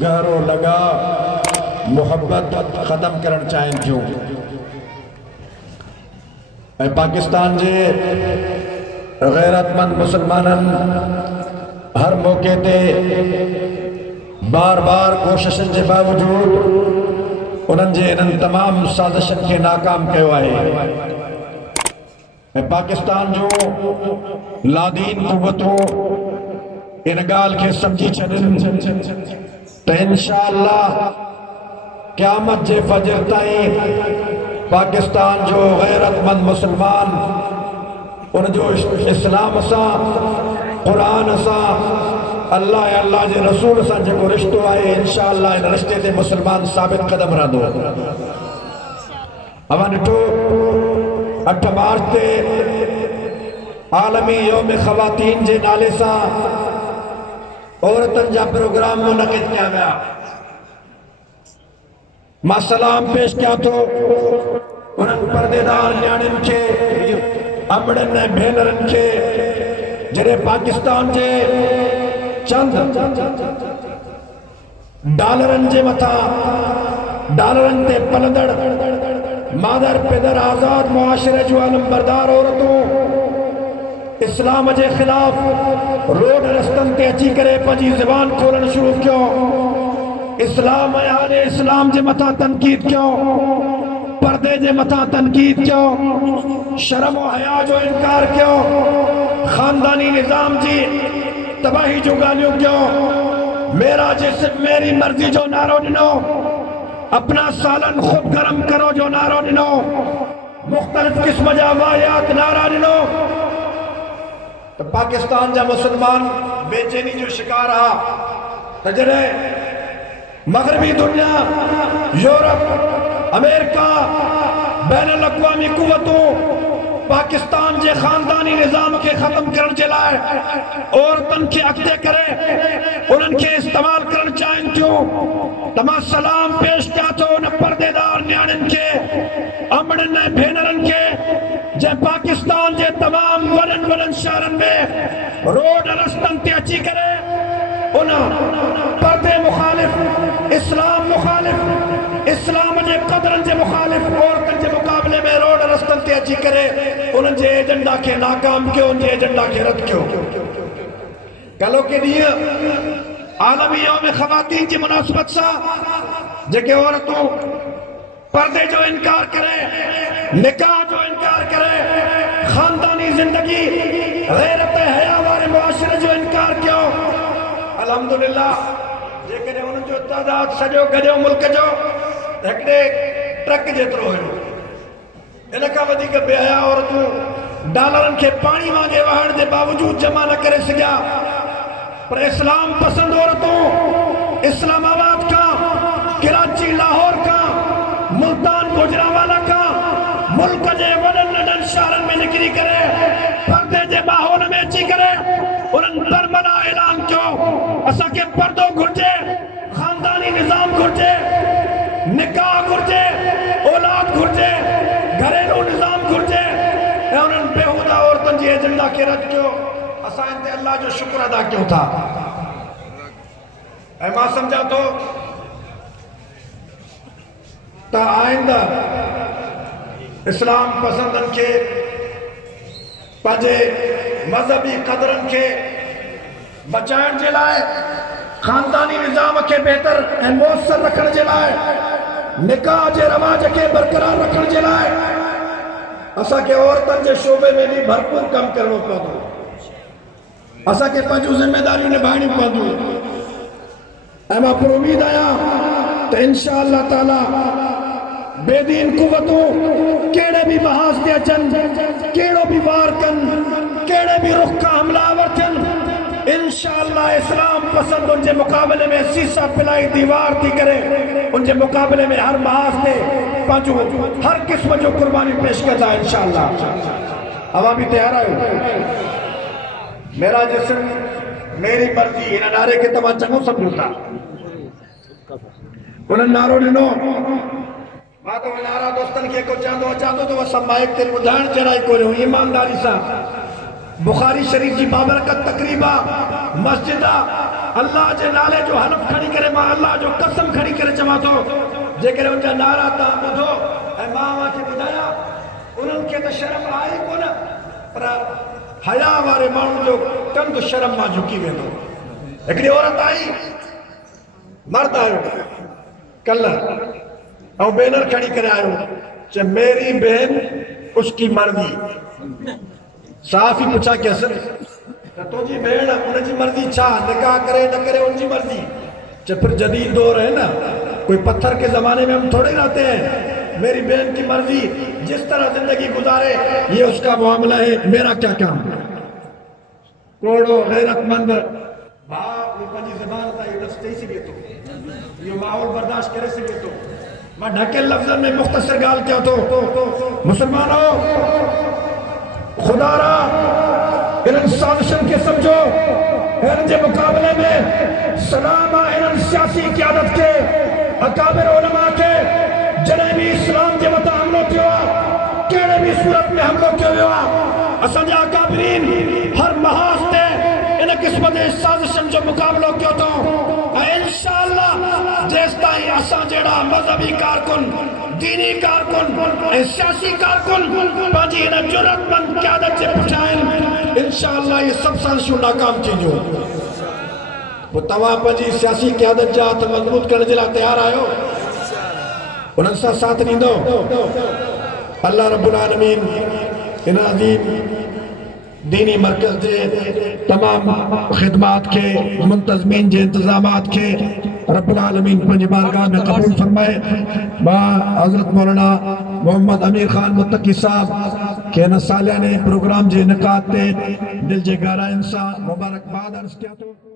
गहरो लगा मोहब्बत खत्म करण चाहिए थियूं। पाकिस्तान जे गैरतमंद मुसलमाननि हर मौके ते बार बार कोशिशनि जे बावजूद उन्हनि जे इन्हनि तमाम साज़िशनि खे नाकाम कयो आहे। पाकिस्तान जो लादीन कुव्वतूं इन ॻाल्हि खे सम्झी छॾनि त इंशाअल्लाह क़यामत जे फजर ताईं पाकिस्तान जो गैरतमंद मुसलमान उन जो इस्लाम सां क़ुरान सां अल्लाह अल्लाह जे रसूल सां जेको रिश्तो आहे इंशाअल्लाह इन रिश्ते ते मुसलमान साबित क़दम रहंदो। अवां ॾिठो 8 मार्च ते आलमी यौम ख़वातीन जे नाले सां औरतनि जा प्रोग्राम मुनक़िद किया विया। मां सलाम पेश कयां थो उन्हनि परदेदार न्याणियुनि खे, अमड़नि ऐं भेनरनि खे जॾहिं पाकिस्तान जे चंद डॉलरनि जे मथां डॉलरनि ते पलंदड़ मादर पिदर आज़ाद मुआशरे जूं आलमबरदार औरतूं इस्लाम जे ख़िलाफ़ रोड रस्तनि ते अची करे पंहिंजी ज़बान खोलण शुरू कयो, इस्लाम ऐं आले इस्लाम जे मथां तनक़ीद कयो, पर्दे जे मथां तनक़ीद कयो, शर्म और हया जो इनकार कयो, ख़ानदानी निज़ाम जी तबाही जो ॻाल्हियूं कयो, मेरा जिस्म मेरी मर्ज़ी जो नारो ॾिनो, अपना सालन ख़ुद गरम करो जो नारो ॾिनो, मुख़्तलिफ़ क़िस्म जा वाहियात नारा ॾिनो। तो पाकिस्तान जा मुसलमान बेचैनी जो शिकार आ। तो जॾहिं मग़रबी दुनिया, यूरोप, अमेरिका, बैनुल अक़वामी कुव्वतूं पाकिस्तान जे ख़ानदानी निज़ाम खे ख़त्म करण जे लाइ औरतनि खे अॻिते करे उन्हनि खे इस्तेमाल करण चाहिनि थियूं, त मां सलाम पेश कयां थो उन परदेदार न्याणियुनि खे, अमड़नि ऐं भेनरनि खे जंहिं पाकिस्तान जे तमाम वॾनि शहरनि में रोड रस्तनि ते अची करे उन पर्दे मुखालिफ़, इस्लाम मुखालिफ़, इस्लाम जे क़दरनि जे मुखालिफ़ औरतनि जे मुक़ाबले में रोड रस्तनि ते अची करे उन्हनि जे एजेंडा खे नाकाम कयो, उन जे एजेंडा खे रद्द कयो। कलो के ॾींहुं आलमी यौम ख़वातीन जी मुनासिबत सां जेके औरतूं पर्दे जो इनकार करे, निकाह जो इनकार करे, ख़ानदानी ज़िंदगी गैरत हया वारे मुआशरे जो इनकार कयो, अल्हम्दुलिल्लाह जेकॾहिं उन्हनि जो तादाद सॼो गॾियो मुल्क जो हिकिड़े ट्रक जेतिरो हुयो। इन खां वधीक बेहया औरतूं डॉलरनि खे पाणी वांगुरु वहण जे बावजूद जमा न करे सघिया, पर इस्लाम पसंद औरतूं इस्लामाबाद खां, कराची, लाहौर खां, मुल्तान, गुजरांवाला खां, मुल्क जे वॾनि नंढनि शहरनि में निकिरी करे पर्दे जे माहौल में अची करे उन्हनि बरमना ऐलान कयो, असांखे पर्दो घुर्जे, ख़ानदानी निज़ाम घुर्जे, निकाह घुर्जे, औलाद घुर्जे, घरेलू निज़ाम घुर्जे, ऐं उन्हनि बेहूदा औरतनि जी एजेंडा खे रद्द कयो। असां इन ते अल्लाह जो शुक्र अदा कयूं था। ऐं मां सम्झां थो त आइंदा इस्लाम पसंदनि खे पंहिंजे मज़हबी क़दरनि खे बचाइण जे लाइ, ख़ानदानी निज़ाम खे बहितर ऐं मुयसर रखण जे लाइ, निकाह जे रवाज खे बरक़रार रखण जे लाइ असांखे औरतनि जे शोबे में बि भरपूर कमु करणो पवंदो। असांखे पंहिंजूं ज़िम्मेदारियूं निभाइणियूं पवंदियूं। ऐं मां पुरुमीद आहियां त इंशाअल्लाह ताला बेदीन कुव्वतूं कहिड़े बि महाज़ ते अचनि, कहिड़ो बि वार कनि, कहिड़े बि रुख़ खां हमलावर थियनि, इंशाअल्लाह इस्लाम पसंद उन जे मुक़ाबले में सीसा पिलाई दीवार थी करे उन जे मुक़ाबले में हर महाज़ ते पंहिंजो हर क़िस्म जो क़ुर्बानी पेश कंदा इंशाअल्लाह। अवां बि तयार आहियो? मेरा जिस्म मेरी मर्ज़ी, हिन नारे खे तव्हां चङो सम्झो था। उन्हनि नारो ॾिनो, मां त नारा दोस्तनि खे को चवंदो अचां थो त असां माइक ते ॿुधाइण चढ़ाई कोन्ह, ईमानदारी सां बुखारी शरीफ जी बाबरकत तक़रीबा मस्जिद अल्लाह जे नाले जो हलफ खड़ी करे, मां अल्लाह जो कसम खड़ी करे चवां थो, जेकर उनजा नारा तव्हां ॿुधो ऐं मां खे ॿुधाया, उन्हनि खे त शर्म आई कोन, पर हया वारे माण्हू जो कंध शर्म मां झुकी वेंदो। हिकिड़ी औरत आई, मर्द आयो कल ऐं बैनर खड़ी करे आयो, चे मेरी बहन उसकी मर्जी। साफ़ ही पूछा कैसे तुझी भेड़ उनकी मर्जी छा, निकाह करे न करे उनकी मर्जी। जब फिर जदीद दौर है ना, कोई पत्थर के जमाने में हम थोड़े रहते हैं। मेरी बहन की मर्जी, जिस तरह जिंदगी गुजारे ये उसका मामला है, मेरा क्या काम। कोड़ो गैरतमंद बाप ये पंजी ज़बान था, ये लफ्ज़ चई सके तो, ये माहौल बर्दाश्त करे सके तो। मैं ढके लफ्ज़न में मुख्तसर गाल क्या तो मुसलमानों, खुदारा इन साजिशन के समझो, इनके मुकाबले में सलामा इन सियासी क़यादत के अकाबिर उलमा के जॾहिं भी इस्लाम के मथां हमलो किया, कहिड़े भी सूरत में हमलो किया, असांजा अकाबिरीन हर महाज ते इन क़िस्म के साजिशन जो मुकाबलो किया तो, इंशाअल्लाह जेस ताईं असां जहिड़ा मज़हबी कारकुन, दीनी कारकुन ऐं सियासी कारकुन पंहिंजी इन जुरतमंद क़यादत जे पुठियां आहिनि, इंशाअल्लाह ये सब साजिशूं नाकाम थींदियूं। पोइ तव्हां पंहिंजी सियासी क़यादत जा हथ मज़बूत करण जे लाइ तयार आहियो, उन्हनि सां साथ ॾींदो। अल्लाह रब्बुल आलमीन इन अज़ीम दीनी मरकज़ जे तमाम खिदमात के, मुंतज़मीन जे इंतजामात के रब्बुल आलमीन पंहिंजी बारगाह में कबूल फरमाए। हज़रत मौलाना मोहम्मद अमीर खान मुत्तकी साहब के न सालियाने प्रोग्राम जे इनकाद ते दिल जे गहराइनि सां मुबारकबाद अर्ज़ कयां थो।